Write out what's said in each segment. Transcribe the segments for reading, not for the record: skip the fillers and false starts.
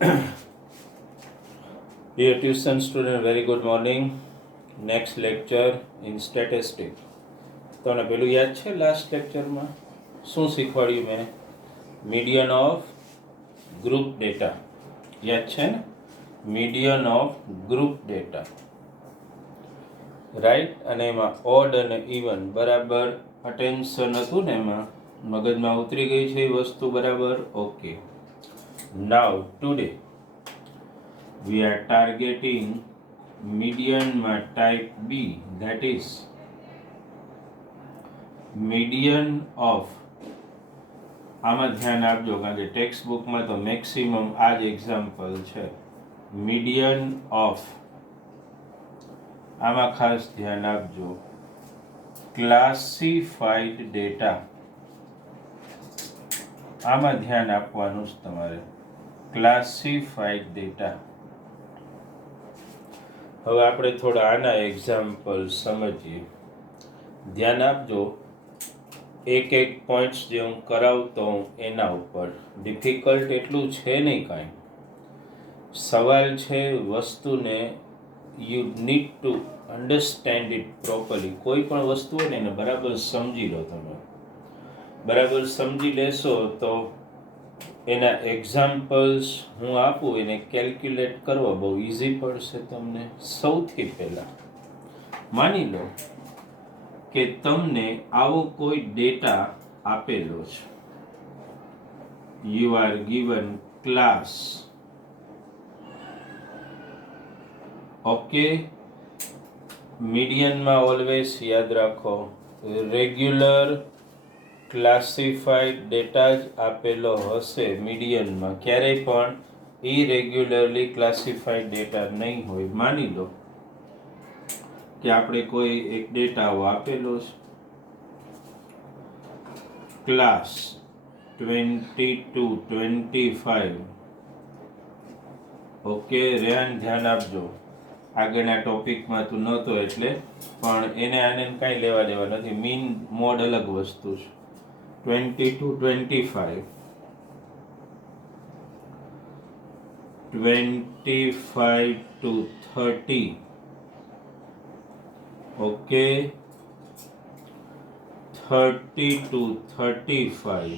Dear tuition student, very good morning. Next lecture in statistics. તમને પેલું યાદ છે લાસ્ટ લેક્ચરમાં શું શીખવાડ્યું મેં? મીડિયન ઓફ ગ્રુપ ડેટા યાદ છે ને? Median of group data, right? અને એમાં ઓડ અને ઇવન બરાબર અટેન્શન હતું ને, એમાં મગજમાં ઉતરી ગઈ છે એ વસ્તુ બરાબર? Okay. Now today we are targeting median type B, that is median of, આમાં ધ્યાન આપજો કારણ કે ટેક્સ્ટ બુકમાં તો મેક્સિમમ આ જ એક્ઝામ્પલ છે. મીડિયન ઓફ, આમાં ખાસ ધ્યાન આપજો. ક્લાસિફાઈડ ડેટા, આમાં ધ્યાન આપવાનું જ તમારે. Classified data. હવે આપણે થોડા આના એક્ઝામ્પલ સમજીએ. ધ્યાન આપજો, એક એક પોઈન્ટ્સ જે હું કરાવતો હું એના ઉપર. ડિફિકલ્ટ એટલું છે નહીં કાંઈ. સવાલ છે વસ્તુને you need to understand it properly. કોઈ પણ વસ્તુ હોય ને એને બરાબર સમજી લો તમે. બરાબર સમજી લેશો તો એના એક્ઝામ્પલ્સ હું આપું એને કેલ્ક્યુલેટ કરવા બહુ ઇઝી પડશે તમને. સૌથી પહેલાં માની લો કે તમને આવો કોઈ ડેટા આપેલો છે. You are given class, okay? મીડિયનમાં ઓલવેઝ યાદ રાખો રેગ્યુલર ક્લાસિફાઈડ ડેટા જ આપેલો હશે મીડિયનમાં. ક્યારેય પણ ઇરેગ્યુલરલી ક્લાસિફાઈડ ડેટા નહીં હોય. માની લો કે આપણે કોઈ એક ડેટા આપેલો છે, ક્લાસ 22 25. ઓકે રેહાન, ધ્યાન આપજો, આગળના ટોપિકમાં તું નહોતો એટલે, પણ એને આને કાંઈ લેવા દેવા નથી. મીન મોડ અલગ વસ્તુ છે. 22 25, 25 to 30, okay, 30 to 35,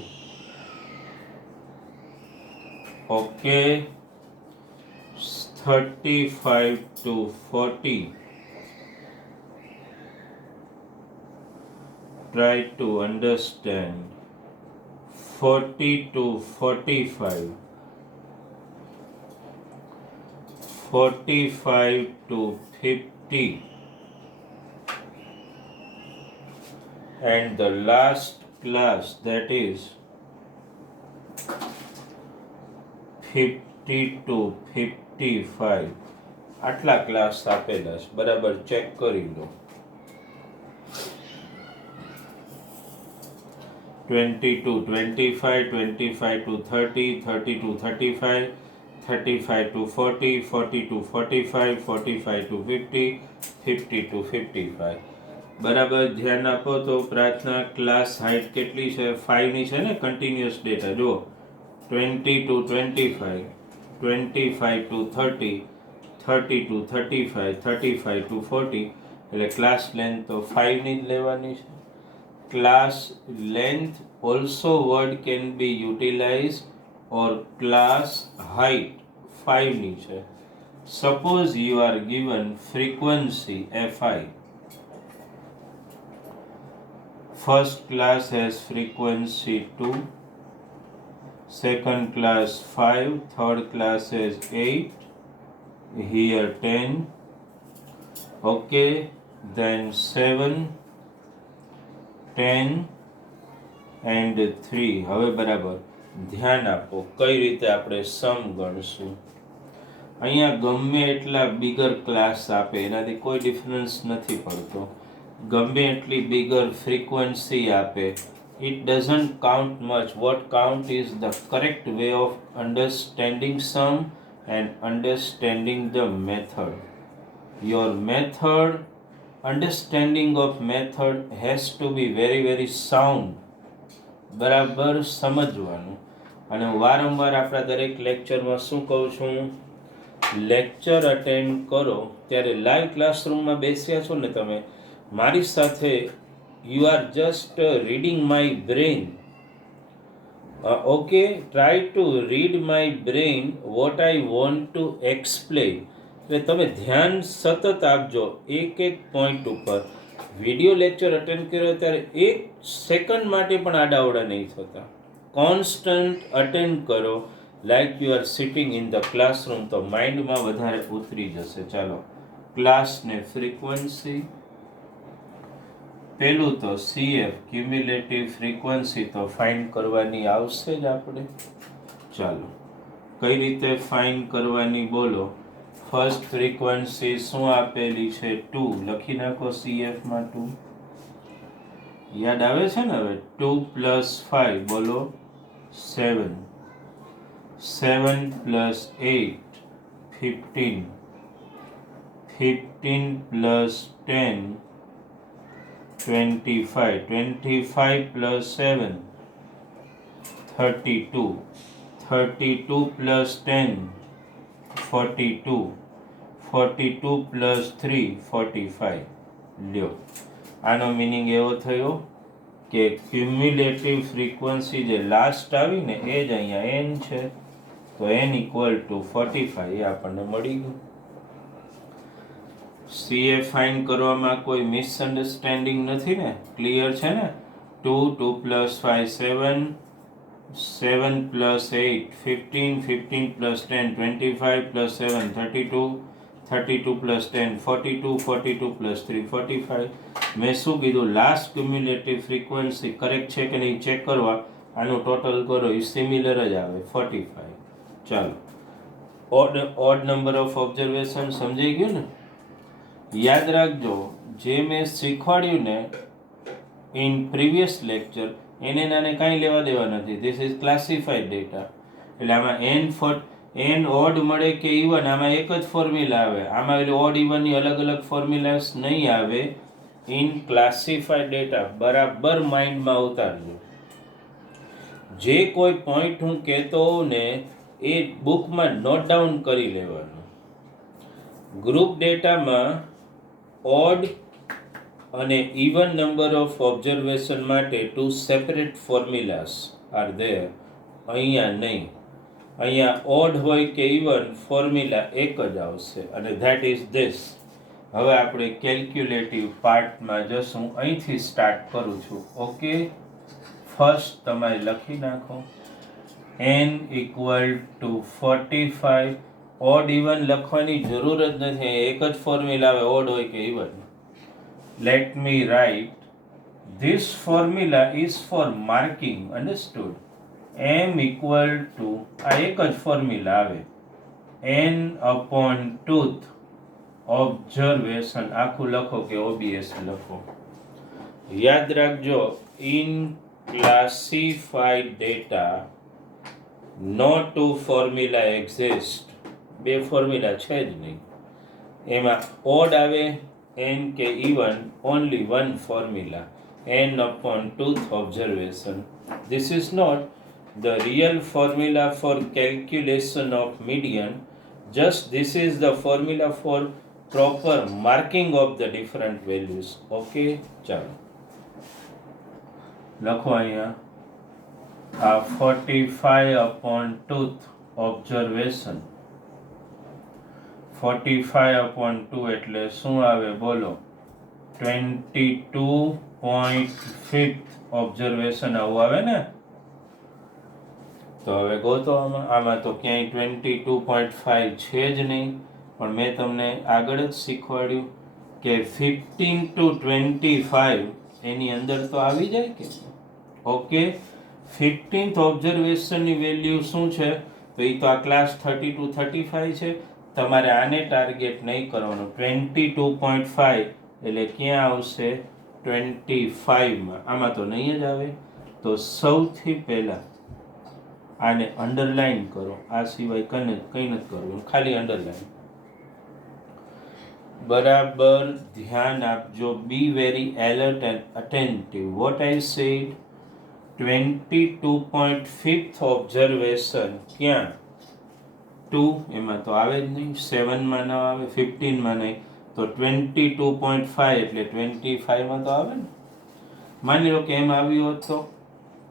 okay, 35 to 40. Try to understand. 40 to 45, 45 to 50, and the last class, that is 50 to 55. આટલા ક્લાસ આપેલા છે, બરાબર ચેક કરી લો. 20 to 25, 25 to 30, 30 to 35, 35 to 40, 40 to 45, 45 to 50, 50 to 55. બરાબર ધ્યાન આપો. તો પ્રાર્થના ક્લાસ હાઇટ કેટલી છે? 5 ની છે ને કન્ટિન્યુઅસ ડેટા. જુઓ 20 to 25, 25 to 30, 30 to 35, 35 to 40. એટલે ક્લાસ લેન્થ તો 5 ની જ લેવાની છે. Class length also word can be utilized or class height 5 ની છે. Suppose you are given frequency Fi. First class has frequency 2, second class 5, third class has 8, here 10, okay, then 7, 10 and 3. હવે બરાબર ધ્યાન આપો કઈ રીતે આપણે સમ ગણશું. અહીંયા ગમે એટલા બિગર ક્લાસ આપે એનાથી કોઈ ડિફરન્સ નથી પડતો. ગમે એટલી બિગર ફ્રીક્વન્સી આપે, it doesn't count much. What count is the correct way of understanding sum and understanding the method. Your method, understanding of method has to be very sound. બરાબર સમજવાનું. અને હું વારંવાર આપણા દરેક લેક્ચરમાં શું કહું છું, લેક્ચર અટેન્ડ કરો ત્યારે લાઈવ ક્લાસરૂમમાં બેસ્યા છો ને તમે મારી સાથે, you are just reading my brain. Okay, try to read my brain what I want to explain. એટલે તમે ધ્યાન સતત આપજો એક એક પોઈન્ટ ઉપર. વિડીયો લેક્ચર અટેન્ડ કર્યો ત્યારે એક સેકન્ડ માટે પણ આડાવડા નહીં થતા. કોન્સ્ટન્ટ અટેન્ડ કરો like you are sitting in the classroom, તો માઇન્ડમાં વધારે ઉતરી જશે. ચાલો, ક્લાસને ફ્રીક્વન્સી, પેલું તો CF ક્યુમ્યુલેટિવ ફ્રીક્વન્સી તો ફાઇન્ડ કરવાની આવશે જ આપણે. ચાલો, કઈ રીતે ફાઇન્ડ કરવાની બોલો. ફર્સ્ટ ફ્રીક્વન્સી શું આપેલી છે? 2. લખી નાખો CF માં 2. યાદ આવે છે ને હવે? 2 + 5 બોલો 7. 7 + 8 15. 15 + 10 25. 25 + 7 32. 32 + 10 42. 42 + 3 45. લ્યો, આનો મિનિંગ એવો થયો કે ક્યુમ્યુલેટિવ ફ્રીક્વન્સી જે લાસ્ટ આવી ને એ જ અહીંયા n છે, તો n = 45 એ આપણને મળી ગયું. CA ફાઇન્ડ કરવામાં કોઈ મિસઅન્ડરસ્ટેન્ડિંગ નથી ને? ક્લિયર છે ને? 2 2 + 5 7 7 + 8 15 15 + 10 25 + 7 32 32 + 10 42 42 + 3 45. મેં શું કીધું? લાસ્ટ ક્યુમ્યુલેટિવ ફ્રીક્વન્સી કરેક્ટ છે કે નહીં ચેક કરવા આનું ટોટલ કરો, એ સિમિલર જ આવે 45. ચાલો, ઓડ નંબર ઓફ ઓબ્ઝર્વેશન સમજાઈ ગયું ને? યાદ રાખજો, જે મેં શીખવાડ્યું ને ઇન પ્રીવિયસ લેક્ચર એને નાને કાંઈ લેવા દેવા નથી. This is classified data. એટલે આમાં n ઓડ મળે કે ઇવન, આમાં એક જ ફોર્મ્યુલા આવે. આમાં ઓડ ઇવનની અલગ અલગ ફોર્મ્યુલાસ નહીં આવે. ઇન ક્લાસિફાઈડ ડેટા બરાબર માઇન્ડમાં ઉતારજો. જે કોઈ પોઈન્ટ હું કહેતો હોઉં ને એ બુકમાં નોટ ડાઉન કરી લેવાનું. ગ્રુપ ડેટામાં ઓડ અને ઇવન નંબર ઓફ ઓબ્ઝર્વેશન માટે 2 સેપરેટ ફોર્મ્યુલાસ આર ધેર. અહીંયા નહીં. અહીંયા ઓડ હોય કે ઇવન ફોર્મ્યુલા એક જ આવશે અને ધેટ ઇઝ ધીસ. હવે આપણે કેલ્ક્યુલેટિવ પાર્ટમાં જશું. અહીંથી સ્ટાર્ટ કરું છું. ઓકે, ફર્સ્ટ તમારે લખી નાખો n = 45. ઓડ ઇવન લખવાની જરૂર જ નથી, એક જ ફોર્મ્યુલા આવે ઓડ હોય કે even. Let me write. This formula is for marking, understood? m = આ એક જ ફોર્મ્યુલા આવે n/tooth ઓબ્ઝર્વેશન. આખું લખો કે OBS લખો. યાદ રાખજો, in classified data no 2 formula exist. 2 formula છે જ નહીં. એમાં ઓડ આવે n કે even, only 1 formula n/tooth observation. This is not the real formula for calculation of median, just this is the formula for proper marking of the different values. Okay, ચાલો લખો અહીંયા આ 45/tooth ઓબ્ઝર્વેશન. 45/2 એટલે શું આવે બોલો? 22.5 observation આવું આવે ને? તો હવે ગોતો આમાં તો ક્યાંય 22.5 છે જ નહીં. પણ મેં તમને આગળ જ શીખવાડ્યું કે 15 to 25 એની અંદર તો આવી જાય કે? ઓકે, 15th ઓબ્ઝર્વેશનની વેલ્યુ શું છે? તો એ તો આ ક્લાસ 32 35 છે. તમારે આને ટાર્ગેટ નહીં કરવાનું. 22.5 એટલે ક્યાં આવશે? 25માં. આમાં તો નહીં જ આવે. તો સૌથી પહેલાં આને અંડરલાઈન કરો. આ સિવાય કંઈ નથી કરવું, ખાલી અંડરલાઈન. બરાબર ધ્યાન આપજો. Be very alert and attentive. What I said? 22.5th observation ક્યાં 2 એમાં તો આવે જ નહીં, 7માં ન આવે, 15માં નહીં, તો 22.5 એટલે 25માં તો આવે ને. માની લો કે એમ આવ્યું હોત તો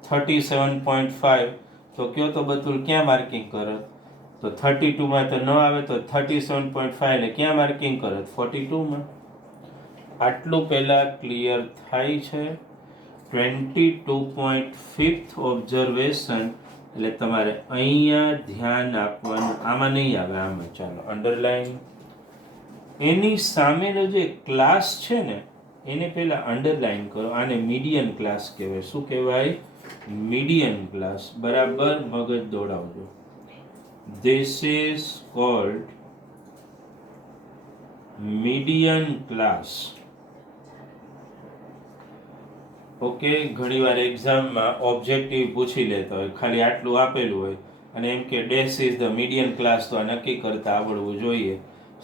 37.5, તો કયો તો બતુલ ક્યાં માર્કિંગ કરત? તો 32માં તો ન આવે, તો 37.5 એટલે ક્યાં માર્કિંગ કરત? 42માં. આટલું પહેલા ક્લિયર થાય છે. 22.5th ઓબ્ઝર્વેશન એટલે તમારે અહીંયા ધ્યાન આપવાનું, આમાં નહીં આવે, આમાં ચાલો અંડરલાઈન. એની સામેનો જે ક્લાસ છે ને એને પહેલા અંડરલાઈન કરો. આને મીડિયન ક્લાસ કહેવાય. શું કહેવાય? Median class. બરાબર મગજ દોડાવજો. This is called median class. Okay, ઘણીવાર એક્ઝામમાં ઓબ્જેક્ટિવ પૂછી લેતા હોય, ખાલી આટલું આપેલું હોય અને એમ કે dash is the median class, તો આ નક્કી કરતા આવડવું જોઈએ.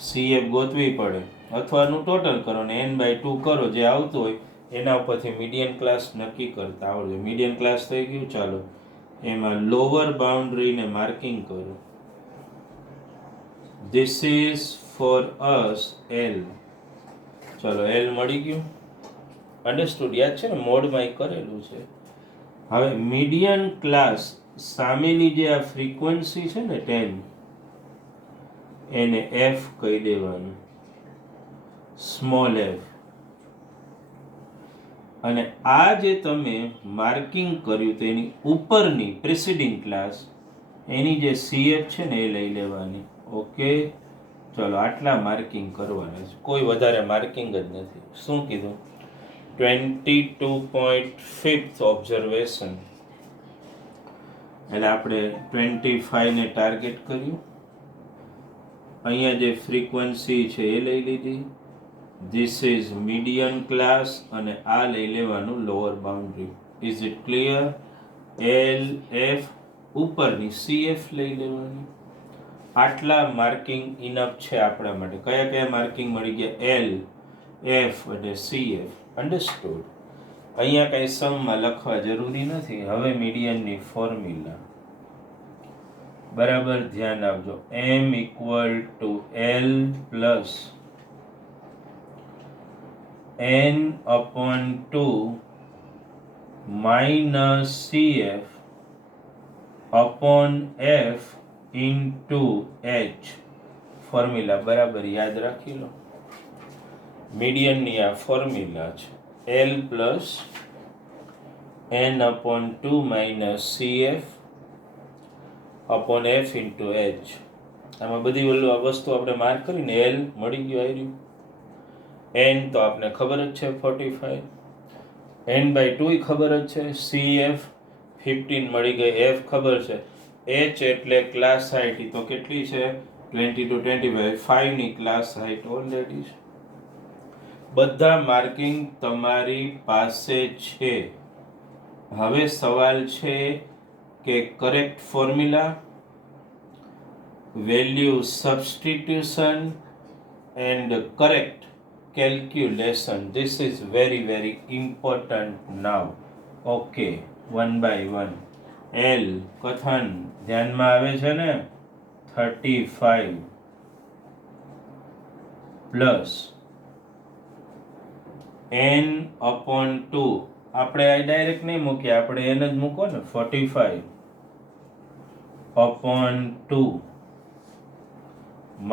CF ગોતવી પડે અથવા નું ટોટલ કરો ને n/2 કરો, જે આવતું હોય એના ઉપરથી મીડિયન ક્લાસ નક્કી કરતા આવડે. મીડિયન ક્લાસ થઈ ગયું. ચાલો એમાં લોઅર બાઉન્ડ્રીને માર્કિંગ કરો. This is for us L. ચાલો L મળી ગયું. અન્ડરસ્ટુડ? યાદ છે ને, મોડમાં કરેલું છે. હવે મીડિયન ક્લાસ સામેની જે આ ફ્રીક્વન્સી છે ને 10, એને F કહી દેવાનું, સ્મોલ f. અને આ જે તમે માર્કિંગ કર્યું તો એની ઉપરની પ્રિસીડિંગ ક્લાસ, એની જે CF છે ને એ લઈ લેવાની. ઓકે, ચલો આટલા માર્કિંગ કરવાના છે, કોઈ વધારે માર્કિંગ જ નથી. શું કીધું? 22.5th ઓબ્ઝર્વેશન એટલે આપણે 25 ને ટાર્ગેટ કર્યું. અહીંયા જે ફ્રીક્વન્સી છે એ લઈ લીધી. ધીસ ઇઝ મીડિયન ક્લાસ અને આ લઈ લેવાનું lower boundary. Is it clear? L F ઉપરની CF લઈ લેવાની. આટલા માર્કિંગ ઇનફ છે આપણા માટે. કયા કયા માર્કિંગ મળી ગયા? L F અને CF. અન્ડરસ્ટુડ? અહીંયા કઈ સમમાં લખવા જરૂરી નથી. હવે મીડિયનની ફોર્મ્યુલા બરાબર ધ્યાન આપજો. M = L plus n/2 minus CF upon F into H. Formula બરાબર યાદ રાખી લો. મીડિયનની આ ફોર્મ્યુલા છે. L plus n/2 minus CF upon F into H. આમાં બધી વસ્તુ આપણે માર્ક કરીને L મળી ગયું, આવ્યું. n તો આપણે ખબર જ છે 45, n/2 ખબર જ છે, CF 15 મળી ગઈ, F ખબર છે, H એટલે ક્લાસ હાઇટ તો કેટલી છે? 20 to 25. 5 ની ક્લાસ હાઇટ ઓલરેડી છે. બધા માર્કિંગ તમારી પાસે છે. હવે સવાલ છે કે correct formula, value substitution and correct calculation. This is very very important now. Okay, one by one. L કથન ધ્યાનમાં આવે છે ને? 35 પ્લસ n/2. આપણે આ ડાયરેક્ટ નહીં મૂકીએ, આપણે n જ મૂકો ને. 45/2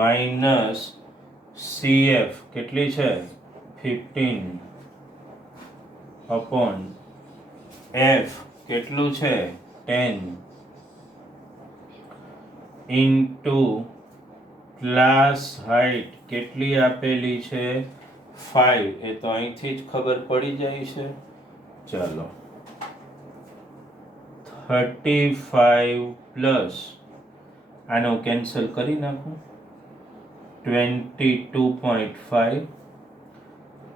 માઇનસ CF કેટલી છે? 15 upon F કેટલું છે? 10 into ક્લાસ હાઇટ કેટલી આપેલી છે? 5. એ તો અહીંથી જ ખબર પડી જાય છે. ચાલો 35 પ્લસ આનો કેન્સલ કરી નાખું. 22.5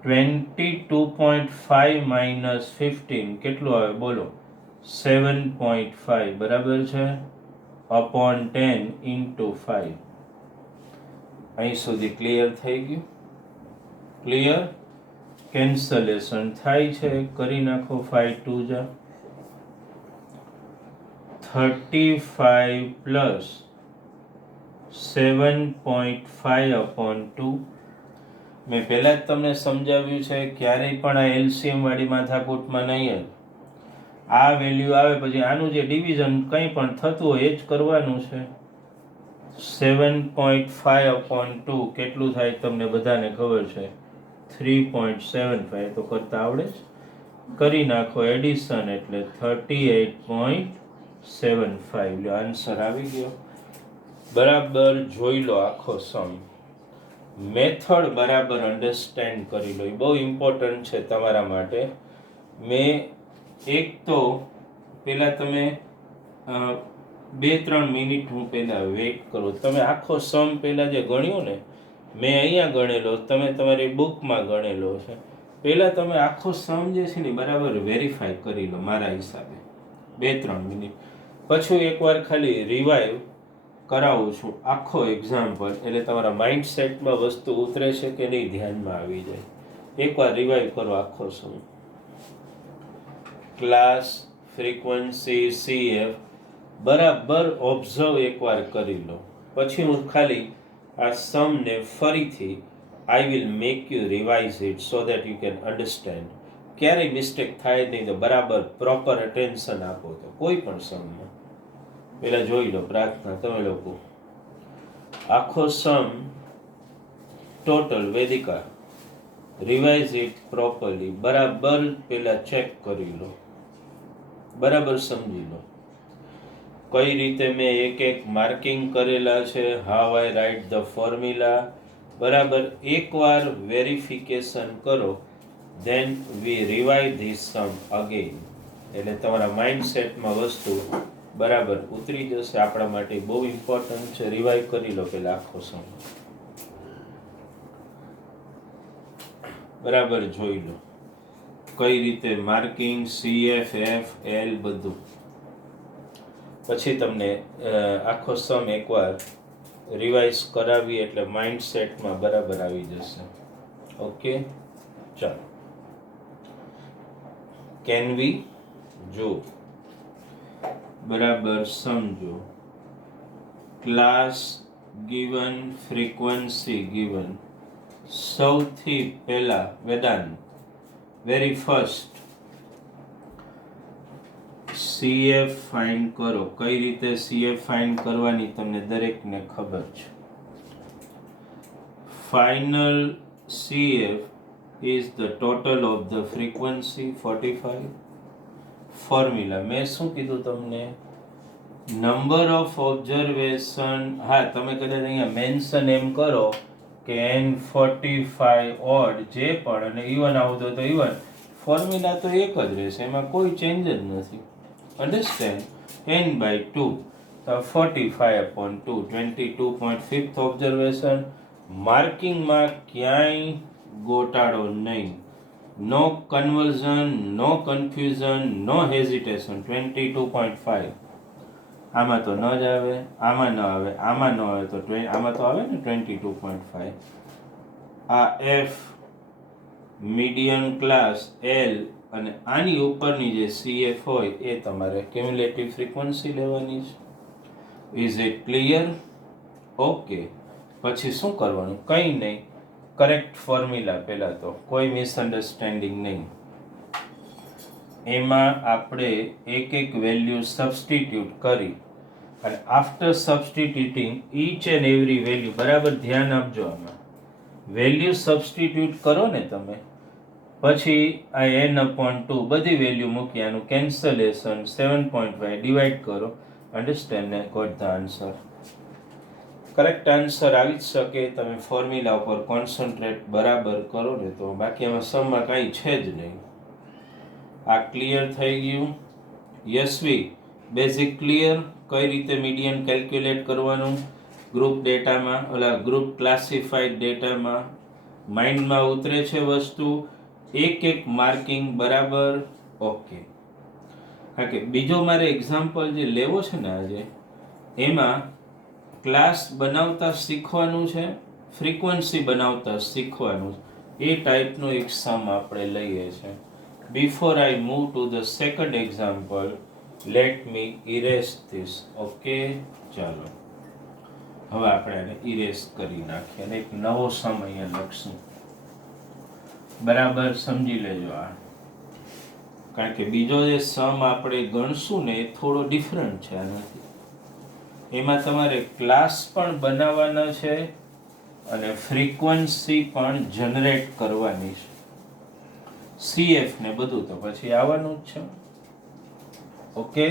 22.5 માઇનસ 15 કેટલું આવે બોલો? 7.5 બરાબર છે, upon 10 into 5. અહીં સુધી ક્લિયર થઈ ગયું? ક્લિયર? કેન્સલેશન થાય છે, કરી નાખો. 5 2 જા 35 પ્લસ 7.5/2. મેં પહેલા જ તમને સમજાવ્યું છે, ક્યારેય પણ આ એલસીએમ વાળી માથાકૂટમાં નહીં. આ વેલ્યુ આવે પછી આનું જે ડિવિઝન કંઈ પણ થતું હોય એ જ કરવાનું છે. 7.5/2 કેટલું થાય તમને બધાને ખબર છે, 3.75. તો કરતા આવડે જ, કરી નાખો એડિશન એટલે 38.75. લો આન્સર આવી ગયો. બરાબર જોઈ લો આખો સમ, મેથડ બરાબર અન્ડરસ્ટેન્ડ કરી લો, એ બહુ ઇમ્પોર્ટન્ટ છે તમારા માટે. મેં એક તો પહેલાં તમે 2-3 મિનિટ હું પહેલાં વેઇટ કરો. તમે આખો સમ પહેલાં જે ગણ્યો ને, મેં અહીંયા ગણેલો, તમે તમારી બુકમાં ગણેલો છે. પહેલાં તમે આખો સમ જે છે ને બરાબર વેરીફાઈ કરી લો મારા હિસાબે 2-3 મિનિટ. પછી એકવાર ખાલી રિવાઇવ કરાવું છું આખો એક્ઝામ્પલ, એટલે તમારા માઇન્ડસેટમાં વસ્તુ ઉતરે છે કે નહીં ધ્યાનમાં આવી જાય. એકવાર રિવાઇવ કરો આખો સમ. ક્લાસ, ફ્રીક્વન્સી, CF બરાબર ઓબ્ઝર્વ એકવાર કરી લો. પછી હું ખાલી આ સમને ફરીથી I will make you revise it so that you can understand. ક્યારેય મિસ્ટેક થાય નહીં તો બરાબર પ્રોપર અટેન્શન આપો તો કોઈ પણ સમમાં. પહેલાં જોઈ લો પ્રાર્થના તમે લોકો. આખો sum total Vedika revise it properly, બરાબર પહેલાં ચેક કરી લો, બરાબર સમજી લો કઈ રીતે મેં એક માર્કિંગ કરેલા છે, how I write the formula. બરાબર એકવાર વેરિફિકેશન કરો, then we revise this sum again. એટલે તમારા માઇન્ડસેટમાં વસ્તુ બરાબર ઉતરી જશે. આપણા માટે બહુ ઇમ્પોર્ટન્ટ છે. રિવાઇવ કરી લો પહેલા આખો સમ, બરાબર જોઈ લો કઈ રીતે માર્કિંગ, CF, F, L બધું. પછી તમને આખો સમ એકવાર રિવાઇઝ કરાવી એટલે માઇન્ડસેટમાં બરાબર આવી જશે. ઓકે, ચાલો કેન વી જો બરાબર સમજો. Class given, frequency given. સૌથી પહેલા Vedant very first CF find કરો. કઈ રીતે CF ફાઇન્ડ કરવાની તમને દરેકને ખબર છે. Final CF is the total of the frequency 45. Formula મેં શું કીધું તમને, નંબર ઓફ ઓબ્ઝર્વેશન. હા, તમે કદાચ અહીંયા મેન્શન એમ કરો કે N45 ઓડ જે પણ, અને ઇવન આવતો તો ઇવન. ફોર્મ્યુલા તો એક જ રહેશે, એમાં કોઈ ચેન્જ જ નથી. અન્ડરસ્ટેન્ડ? N/2 તો 45/2, 22.5th ઓબ્ઝર્વેશન. માર્કિંગમાં ક્યાંય ગોટાળો નહીં, નો કન્વર્ઝન, નો કન્ફ્યુઝન, નો હેઝિટેશન. 22.5 આમાં તો ન જ આવે, આમાં ન આવે, આમાં ન આવે તો આમાં તો આવે ને 22.5. આ F મીડિયમ ક્લાસ L અને આની ઉપરની જે CF હોય એ તમારે ક્યુમ્યુલેટિવ ફ્રીક્વન્સી લેવાની છે. Is it clear? ઓકે. પછી શું કરવાનું? કંઈ નહીં, કરેક્ટ ફોર્મ્યુલા. પહેલાં તો કોઈ મિસઅન્ડરસ્ટેન્ડિંગ નહીં. એમાં આપણે એક વેલ્યુ સબસ્ટિટ્યુટ કરી અને after substituting each and every value, બરાબર ધ્યાન આપજો આમાં, વેલ્યુ સબસ્ટિટ્યુટ કરો ને તમે, પછી આ N/2 બધી વેલ્યુ મૂકી, આનું કેન્સલેશન 7.5 ડિવાઈડ કરો. અન્ડરસ્ટેન્ડ ને got the answer. Correct answer આવી જ શકે. તમે ફોર્મ્યુલા ઉપર કોન્સન્ટ્રેટ બરાબર કરો ને તો, બાકી આમાં સમમાં કાંઈ છે જ નહીં. આ ક્લિયર થઈ ગયું? Yashvi, basic clear? કઈ રીતે મીડિયન કેલ્ક્યુલેટ કરવાનું ગ્રુપ ડેટામાં, ઓલા ગ્રુપ ક્લાસિફાઈડ ડેટામાં માઇન્ડમાં ઉતરે છે વસ્તુ, એક માર્કિંગ બરાબર. ઓકે. કારણ કે બીજો મારે એક્ઝામ્પલ જે લેવો છે ને આજે, એમાં ક્લાસ બનાવતા શીખવાનું છે, ફ્રીક્વન્સી બનાવતા શીખવાનું છે. એ ટાઈપનો એક સમ આપણે લઈએ છીએ. Before I move to the second example, let me erase this. Okay, ચાલો હવે આપણે એને ઇરેઝ કરી નાખીએ અને એક નવો સમ અહીંયા લખશું. બરાબર સમજી લેજો આ, કારણ કે બીજો જે સમ આપણે ગણશું ને એ થોડો ડિફરન્ટ છે આનાથી. એમાં તમારે ક્લાસ પણ બનાવવાના છે અને ફ્રીક્વન્સી પણ જનરેટ કરવાની છે. CF ને બધું તો પછી આવવાનું જ છે. ઓકે,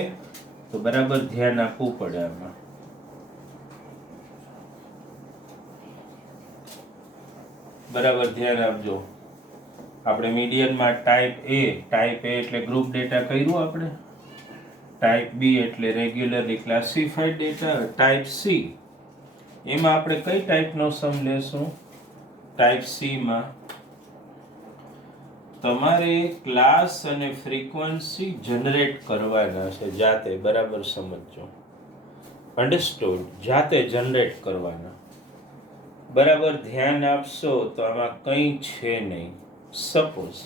તો બરાબર ધ્યાન આપવું પડે આમાં. બરાબર ધ્યાન આપજો. આપણે મીડિયનમાં ટાઈપ એ એટલે ગ્રુપ ડેટા કર્યું આપણે. ટાઈપ બી એટલે regularly classified data. Type C એમાં આપણે કઈ ટાઈપનો સમ લેશું? ટાઈપ સી માં તમારે ક્લાસ અને ફ્રીક્વન્સી જનરેટ કરવાના છે જાતે. બરાબર સમજજો. અન્ડરસ્ટુડ? જાતે જનરેટ કરવાના. બરાબર ધ્યાન આપશો તો આમાં કંઈ છે નહીં. સપોઝ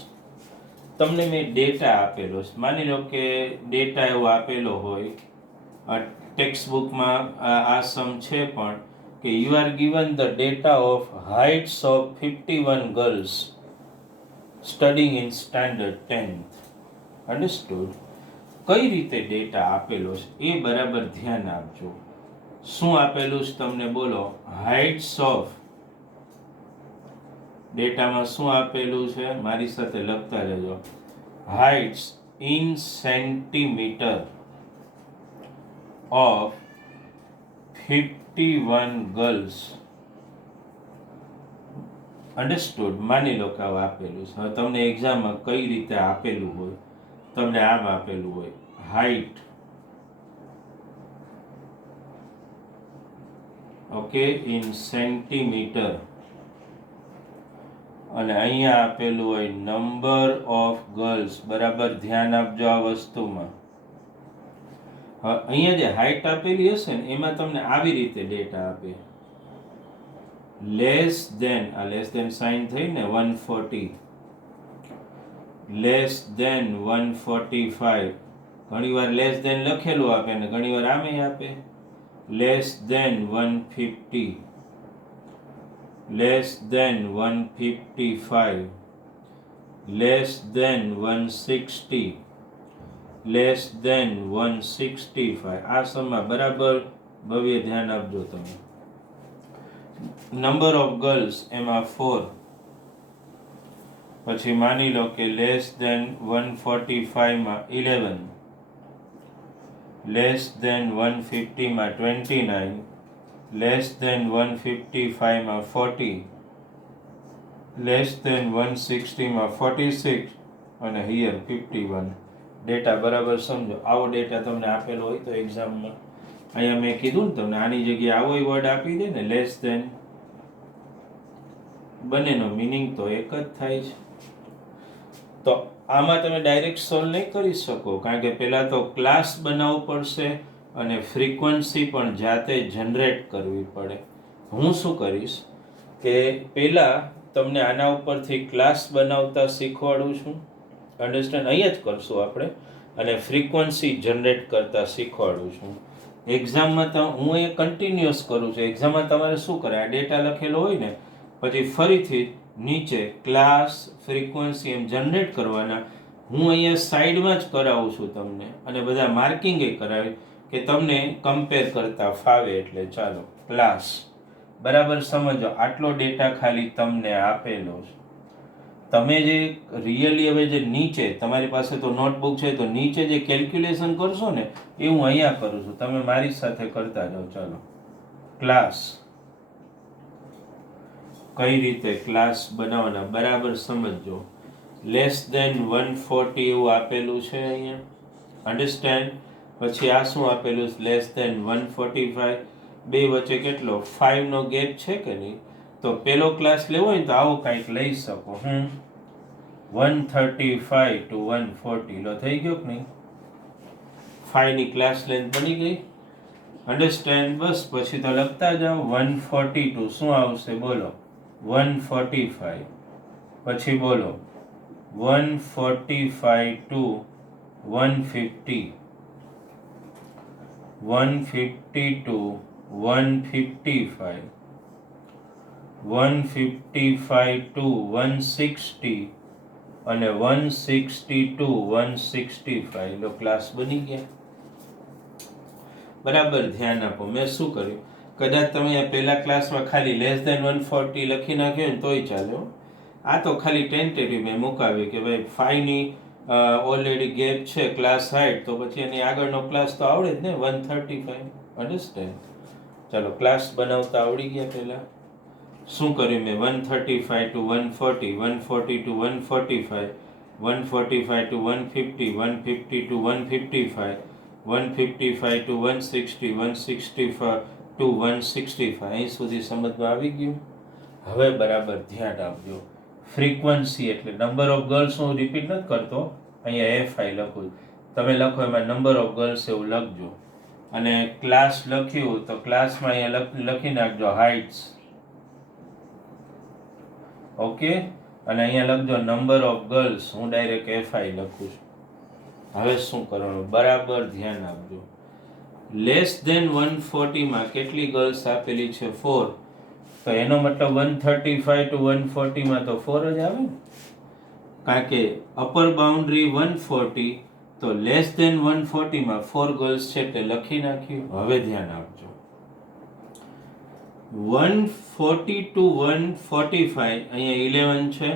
તમને મેં ડેટા આપેલો છે, માની લો કે ડેટા એવો આપેલો હોય, ટેક્સ્ટ બુકમાં આ સમ છે પણ, કે you are given the data of heights of 51 girls studying in standard 10th. Understood? કઈ રીતે ડેટા આપેલો છે એ બરાબર ધ્યાન આપજો. શું આપેલું છે તમને બોલો? હાઇટ્સ ઓફ, ડેટામાં શું આપેલું છે મારી સાથે લખતા રહેજો. Heights in centimetre of 51 girls. Understood? માની લો કે આવું આપેલું છે. હવે તમને એક્ઝામમાં કઈ રીતે આપેલું હોય, તમને આમ આપેલું હોય, હાઇટ, ઓકે, ઇન સેન્ટીમીટર, અને અહીંયા આપેલું હોય નંબર ઓફ ગર્લ્સ. બરાબર ધ્યાન આપજો આ વસ્તુમાં. હવે અહીંયા જે હાઇટ આપેલી હશે ને એમાં તમને આવી રીતે ડેટા આપે. લેસ ધેન, આ લેસ ધેન સાઇન થઈ ને, 140, લેસ ધેન 145. ઘણીવાર લેસ ધેન લખેલું આપે ને ઘણીવાર આમે આપે. Less than 150, less than 155, less than 160, less than 165. આ સમમાં બરાબર ભવ્ય ધ્યાન આપજો તમે. નંબર ઓફ ગર્લ્સ એમાં 4. પછી માની લો કે લેસ ધેન 145 માં 11, લેસ ધેન 150 માં 29, લેસ ધેન 155 માં 40, લેસ ધેન 160 માં 46, અને હિયર 51. ડેટા બરાબર સમજો. આવો ડેટા તમને આપેલો હોય તો એક્ઝામમાં, અહીંયા મેં કીધું ને તમને, આની જગ્યાએ આવો વર્ડ આપી દે ને, લેસ ધેન, બંનેનો મિનિંગ તો એક જ થાય છે. તો આમાં તમે ડાયરેક્ટ સોલ્વ નહીં કરી શકો, કારણ કે પહેલાં તો ક્લાસ બનાવવું પડશે અને ફ્રીક્વન્સી પણ જાતે જનરેટ કરવી પડે. હું શું કરીશ કે પહેલાં તમને આના ઉપરથી ક્લાસ બનાવતા શીખવાડું છું. અન્ડરસ્ટેન્ડ? અહીંયા જ કરશું આપણે. અને ફ્રીક્વન્સી જનરેટ કરતા શીખવાડું છું. એક્ઝામમાં તો હું એ કન્ટિન્યુઅસ કરું છું. એક્ઝામમાં તમારે શું કરે, આ ડેટા લખેલો હોય ને પછી ફરીથી નીચે ક્લાસ, ફ્રીક્વન્સી એમ જનરેટ કરવાના. હું અહીંયા સાઈડમાં જ કરાવું છું તમને, અને બધા માર્કિંગ એ કરાવી કે તમને કમ્પેર કરતા ફાવે. એટલે ચાલો ક્લાસ, બરાબર સમજો. આટલો ડેટા ખાલી તમને આપેલો છે. તમે જે રિયલી હવે જે નીચે તમારી પાસે તો નોટબુક છે, તો નીચે જે કેલ્ક્યુલેશન કરશો ને એ હું અહીંયા કરું છું. તમે મારી સાથે કરતા જાઓ. ચાલો ક્લાસ, કઈ રીતે ક્લાસ બનાવવાના બરાબર સમજો. લેસ ધેન 140 એવું આપેલું છે અહીંયા. અન્ડરસ્ટેન્ડ? પછી આ શું આપેલું છે? Less than 145. બે વચ્ચે કેટલો 5 નો ગેપ છે કે નહીં? તો પેલો ક્લાસ લેવો હોય તો આવો કંઈક લઈ શકો. 135 to 140 લો થઈ ગયો કે નહીં? 5 ની ક્લાસ લેન્થ બની ગઈ. અન્ડરસ્ટેન્ડ? બસ પછી તો લખતા જાઓ. 142 શું આવશે બોલો? 145. પછી બોલો 145 to 150. 152, 155, 155 to 160 અને 160 to 165 લો ક્લાસ બની ગયા. બરાબર ધ્યાન આપો. મેં શું કર્યું, કદાચ તમે પહેલા ક્લાસમાં ખાલી લેસ ધેન 140 લખી નાખ્યું ને તોય ચાલે. આ તો ખાલી ટેન્ટેટિવ મેં મુકાવી કે ભાઈ 5 ની ઓલરેડી ગેપ છે ક્લાસ હાઇટ, તો પછી એની આગળનો ક્લાસ તો આવડે જ ને 135. અન્ડરસ્ટેન્ડ? ચાલો ક્લાસ બનાવતા આવડી ગયા. પહેલા શું કર્યું મેં, 135 to 140, 140 to 145, 145 to 150, 150 to 155, 155 to 160, 165 to 165. અહીં સુધી સમજમાં આવી ગયું. હવે બરાબર ધ્યાન આપજો. ફ્રીક્વન્સી એટલે નંબર ઓફ ગર્લ્સ હું રિપીટ નથી કરતો, અહીંયા એફઆઈ લખું. તમે લખો એમાં નંબર ઓફ ગર્લ્સ એવું લખજો. અને ક્લાસ લખ્યું તો ક્લાસમાં અહીંયા લખી નાખજો હાઇટ્સ. ઓકે, અને અહીંયા લખજો નંબર ઓફ ગર્લ્સ, હું ડાયરેક્ટ એફઆઈ લખું છું. હવે શું કરવાનું, બરાબર ધ્યાન આપજો. લેસ ધેન 140 માં કેટલી ગર્લ્સ આપેલી છે? 4. તો એનો મતલબ 135 to 140 માં તો 4 જ આવે ને, કારણ કે અપર બાઉન્ડ્રી 140, તો લેસ ધેન 140 માં 4 ગર્લ્સ છે એટલે લખી નાખ્યું. હવે ધ્યાન આપજો. 140 to 145 અહીંયા 11 છે,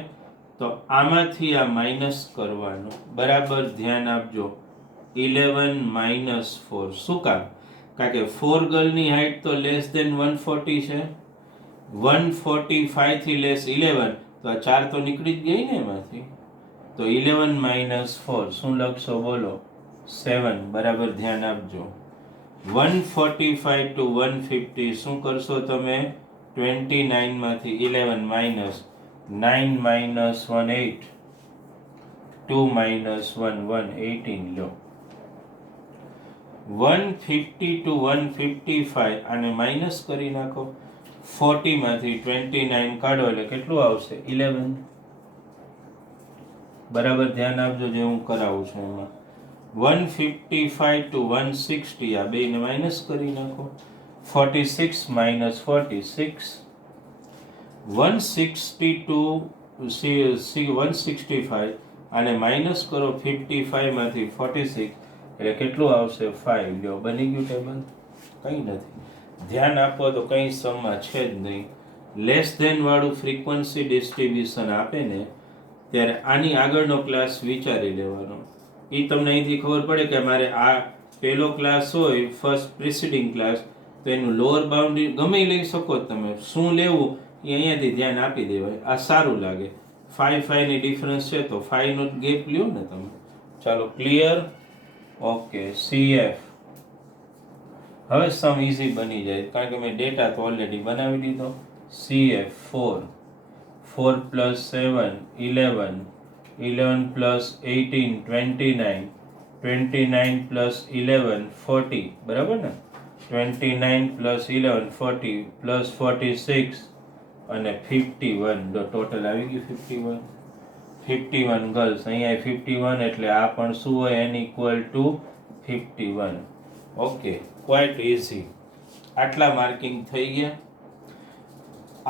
તો આમાંથી આ માઇનસ કરવાનું. બરાબર ધ્યાન આપજો. 11 minus 4. શું કામ? કારણ કે 4 ગર્લની હાઇટ તો લેસ ધેન 140 છે. 145 થી લેસ 11, તો આ 4 તો નીકળી જ ગઈ ને એમાંથી. તો 11 minus 4 શું લખશો બોલો? 7. બરાબર ધ્યાન આપજો. 145 to 150 શું કરશો તમે? 29 માંથી 11 minus 9 minus 1 8, 2 minus 1 1 18 law. 150 to 155 આને માઇનસ કરી નાખો. 40 માંથી 29 કાઢો એટલે કેટલું આવશે? 11. બરાબર ધ્યાન આપજો જે હું કરાવું છું એમાં. 155 to 160 આ બેને માઇનસ કરી નાખો. 46 minus 46, 160 to 165 આને માઇનસ કરો. 55 માંથી 46 એટલે કેટલું આવશે? 5. લ્યો બની ગયું ટેબલ. કંઈ નથી. ધ્યાન આપો તો કંઈ સમમાં છે જ નહીં. લેસ ધેન વાળું ફ્રીક્વન્સી ડિસ્ટ્રીબ્યુશન આપે ને ત્યારે આની આગળનો ક્લાસ વિચારી લેવાનો. એ તમને અહીંથી ખબર પડે કે મારે આ પહેલો ક્લાસ હોય, ફર્સ્ટ પ્રિસીડિંગ ક્લાસ, તો એનું લોઅર બાઉન્ડ્રી ગમે લઈ શકો તમે. શું લેવું એ અહીંયાથી ધ્યાન આપી દેવાય. આ સારું લાગે. 5 ની ડિફરન્સ છે તો 5 નો ગેપ લ્યો ને તમે. ચાલો ક્લિયર? ઓકે. CF. હવે સમ ઇઝી બની જાય કારણ કે મેં ડેટા તો ઓલરેડી બનાવી દીધો. CF 4, 4 plus 7 11, 11 plus 18 29, 29 plus 11 40. બરાબર ને? 29 plus 11 40 plus 46 અને 51. ટોટલ આવી ગયું 51. 51 ગર્લ્સ. અહીંયા 51 એટલે આ પણ શું હોય? n equal to 51. Okay, quite easy. આટલા માર્કિંગ થઈ ગયા.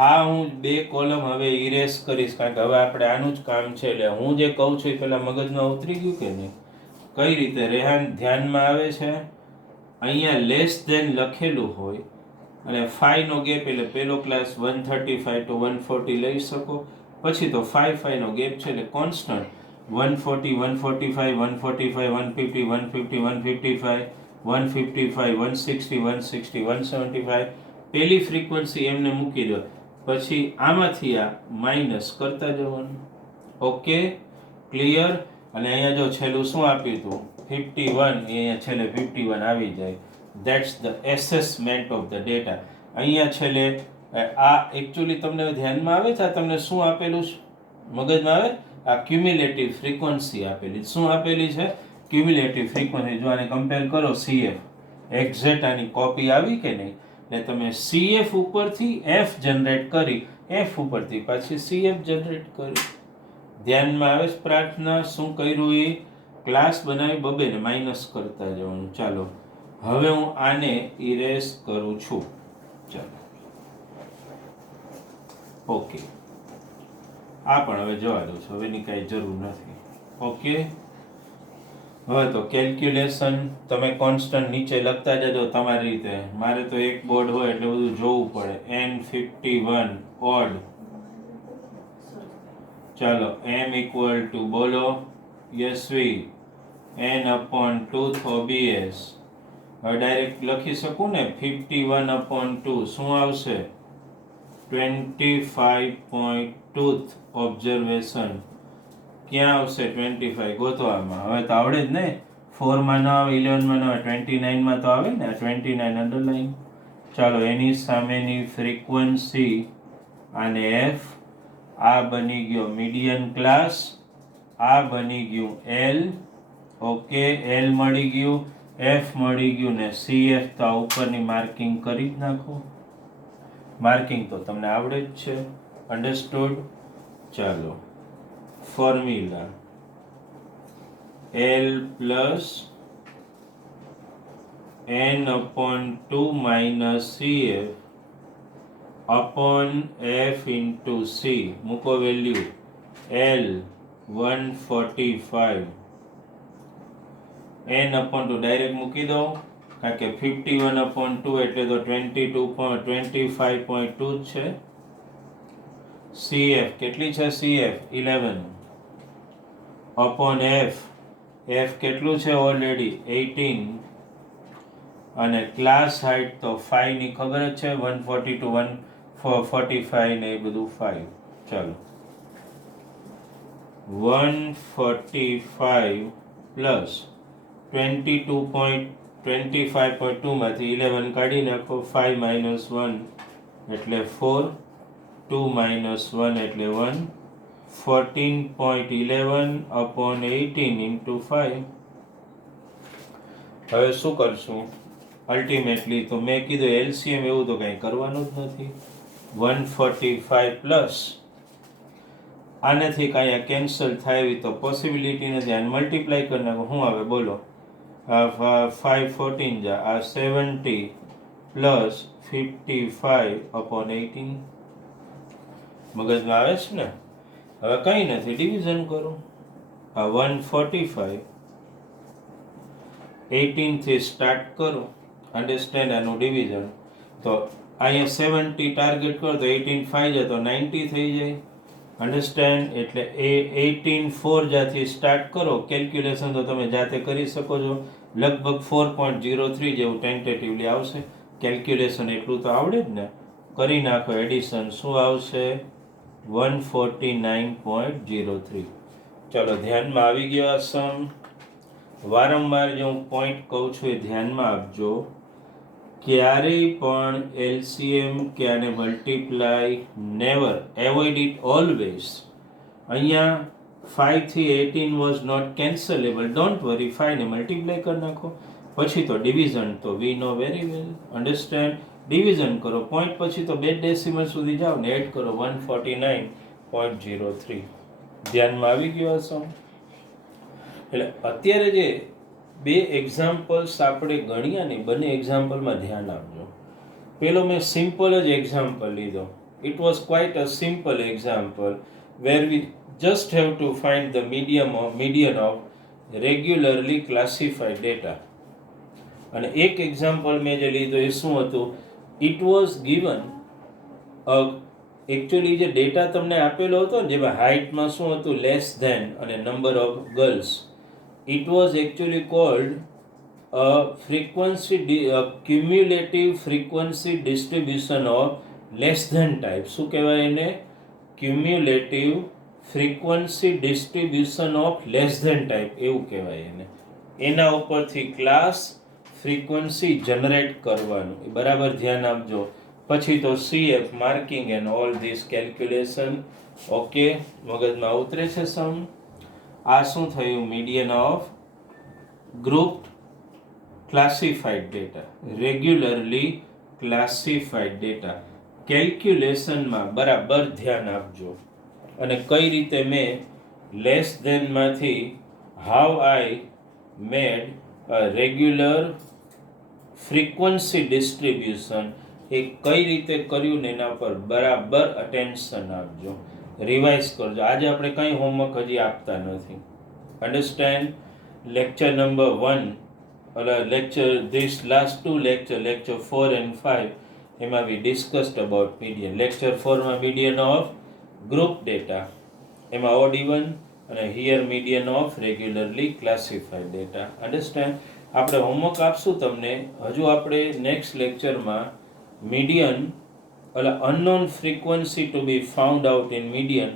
આ હું 2 કોલમ હવે ઇરેઝ કરીશ કારણ કે હવે આપણે આનું જ કામ છે. એટલે હું જે કહું છું એ પેલા મગજમાં ઉતરી ગયું કે નહીં? કઈ રીતે રેહાન ધ્યાનમાં આવે છે? અહીંયા લેસ ધેન લખેલું હોય અને 5 નો ગેપ એટલે પેલો ક્લાસ 135 to 140 લઈ શકો. પછી તો 5 નો ગેપ છે એટલે કોન્સ્ટન્ટ 140 145 145 150 150 155 155 160 160 175. પેલી ફ્રીક્વન્સી એમને મૂકી દો. પછી આમાંથી આ માઇનસ કરતા જવાનું. Okay, clear? અને અહીંયા જો છેલ્લું શું આપ્યું હતું? 51. અહીંયા છેલ્લે 51 આવી જાય. That's the assessment of the data. અહીંયા છેલ્લે આ એકચ્યુઅલી તમને ધ્યાનમાં આવે છે? તમને શું આપેલું છે? મગજમાં આવે? આ ક્યુમ્યુલેટિવ ફ્રીક્વન્સી આપેલી. શું આપેલી છે? Cumulative frequency. જો આને કમ્પેર કરો CF, એક્ઝેક્ટ આની કોપી આવી કે નહીં? એટલે તમે CF ઉપરથી F જનરેટ કરી, F ઉપરથી પાછી CF જનરેટ કરી. ધ્યાનમાં આવે છે પ્રાર્થના? શું કર્યું? એ ક્લાસ બનાવી બબેને માઇનસ કરતા જવાનું. ચાલો હવે હું આને ઇરેઝ કરું છું. ચાલો ઓકે, આ પણ હવે જવા દઉં છું, હવે એની કાંઈ જરૂર નથી. ઓકે, હવે તો કેલ્ક્યુલેશન તમે કોન્સ્ટન્ટ નીચે લખતા જજો તમારી રીતે. મારે તો એક બોર્ડ હોય એટલે બધું જોવું પડે. N51 odd. ચાલો m ઇક્વલ ટુ બોલો યશવી n/2 OBS. હવે ડાયરેક્ટ લખી શકું ને 51/2 શું આવશે? 25.2 ઓબ્ઝર્વેશન. ક્યાં આવશે 25? ગોતો આમાં. હવે તો આવડે જ ને. 4 માં ન આવે, 11 માં ન આવે, 29 માં તો આવે ને. 29 અંડરલાઈન. ચાલો એની સામેની ફ્રીક્વન્સી અને f. આ બની ગયો મીડિયન ક્લાસ, આ બની ગયું L. ઓકે, L મળી ગયું, F મળી ગયું ને CF. તો આ ઉપરની માર્કિંગ કરી જ નાખો. માર્કિંગ તો તમને આવડે જ છે. અન્ડરસ્ટુડ? ચાલો formula L plus n/2 minus CF upon F into C. મૂકો વેલ્યુ L 145. n/2 ડાયરેક્ટ મૂકી દો, કારણ કે 51/2 એટલે તો 25.2 જ છે. CF કેટલી છે? CF 11 upon F. F કેટલું છે? ઓલરેડી 18. અને ક્લાસ હાઇટ તો 5 ની ખબર જ છે. 142 145 ને એ બધું 5. ચાલો 145 પ્લસ 22.25.2 માંથી 11 કાઢી નાખો. 5 માઇનસ 1 એટલે 4, 2 માઇનસ 1 એટલે 1. 14.11 upon 18 into 5. હવે શું કરશું? અલ્ટિમેટલી તો મેં કીધું LCM એવું તો કંઈ કરવાનું જ નથી. 145 પ્લસ આનાથી કાંઈ કેન્સલ થાય એવી તો પોસિબિલિટી નથી. આને મલ્ટીપ્લાય કરી નાખો. શું આવે બોલો? 5 14 જા આ 70 પ્લસ 55 upon 18. મગજમાં આવે છે ને? હવે કંઈ નથી, ડિવિઝન કરો. આ 145 18 થી સ્ટાર્ટ કરો. અન્ડરસ્ટેન્ડ? આનું ડિવિઝન તો અહીંયા 70 ટાર્ગેટ કરો તો 18 5 જાય તો 90 થઈ જાય. અન્ડરસ્ટેન્ડ? એટલે એ 18 4 જ્યાંથી સ્ટાર્ટ કરો. કેલ્ક્યુલેશન તો તમે જાતે કરી શકો છો. લગભગ 4.03 જેવું ટેન્ટેટિવલી આવશે. કેલ્ક્યુલેશન એટલું તો આવડે જ ને. કરી નાખો એડિશન. શું આવશે? 149.03. ચલો ધ્યાનમાં આવી ગયો આ સમ. વારંવાર જે હું પોઈન્ટ કહું છું એ ધ્યાનમાં આપજો. ક્યારેય પણ LCM કે આને multiply never, avoid it always. અહીંયા 5 થી 18 was not cancellable. Don't worry, 5 ને મલ્ટીપ્લાય કરી નાખો. પછી તો ડિવિઝન તો we know very well. Understand? Division કરો, પોઈન્ટ પછી તો બે ડેસિમલ સુધી જાઓ ને એડ કરો. 149.03. ધ્યાનમાં આવી ગયો હશે. એટલે અત્યારે જે બે એક્ઝામ્પલ્સ આપણે ગણ્યા ને, બંને એક્ઝામ્પલમાં ધ્યાન આપજો. પેલો મેં સિમ્પલ જ એક્ઝામ્પલ લીધો. It was quite a simple example where we just have to find the median of regularly classified data. અને એક એક્ઝામ્પલ મેં જે લીધો એ શું હતું? ઇટ વોઝ ગિવન એકચ્યુઅલી જે ડેટા તમને આપેલો હતો ને, જેમાં હાઇટમાં શું હતું? લેસ ધેન અને number of girls. It was actually called a cumulative frequency distribution of less than type. શું કહેવાય એને? Cumulative frequency distribution of less than type એવું કહેવાય એને. એના ઉપરથી ક્લાસ ફ્રીક્વન્સી જનરેટ કરવાનું. એ બરાબર ધ્યાન આપજો. પછી તો CF marking and all this calculation. Okay, મગજમાં ઉતરે છે સમ? આ શું થયું? Median of group classified data, regularly classified data. કેલ્ક્યુલેશનમાં બરાબર ધ્યાન આપજો. અને કઈ રીતે મેં લેસ ધેનમાંથી how I made a regular frequency distribution એ કઈ રીતે કર્યું ને એના પર બરાબર અટેન્શન આપજો, રિવાઇઝ કરજો. આજે આપણે કંઈ હોમવર્ક હજી આપતા નથી. Understand? Lecture number 1 lecture this last 2 lecture 4 and 5, એમાં we discussed about median. Lecture 4માં મીડિયન ઓફ ગ્રુપ ડેટા, એમાં OD1 અને here median of regularly classified data. Understand? આપણે હોમવર્ક આપશું તમને. હજુ આપણે નેક્સ્ટ લેક્ચરમાં median unknown frequency to be found out in median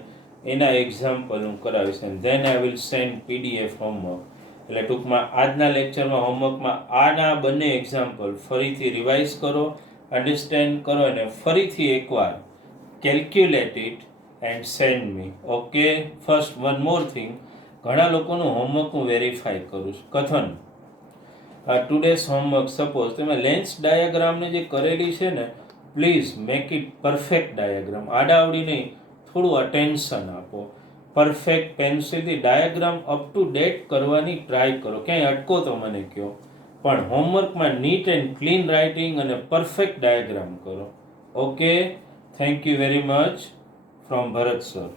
એના એક્ઝામ્પલ હું કરાવીશ, and then I will send PDF homework. એટલે ટૂંકમાં આજના લેક્ચરમાં હોમવર્કમાં આના બંને એક્ઝામ્પલ ફરીથી રિવાઇઝ કરો, અન્ડરસ્ટેન્ડ કરો અને ફરીથી એકવાર calculate it and send me. Okay? First one more thing, ઘણા લોકોનું હોમવર્ક હું વેરીફાઈ કરું છું. કથન, ટુડેઝ હોમવર્ક સપોઝ તમે લેન્સ ડાયાગ્રામને જે કરેલી છે ને, please make it perfect diagram. આડાવડી નહીં, થોડું અટેન્શન આપો. પરફેક્ટ પેન્સિલથી ડાયાગ્રામ અપ ટુ ડેટ કરવાની ટ્રાય કરો. ક્યાંય અટકો તો મને કહો, પણ હોમવર્કમાં નીટ એન્ડ ક્લીન રાઇટિંગ અને પરફેક્ટ ડાયાગ્રામ કરો. Okay? Thank you very much from Bharat sir.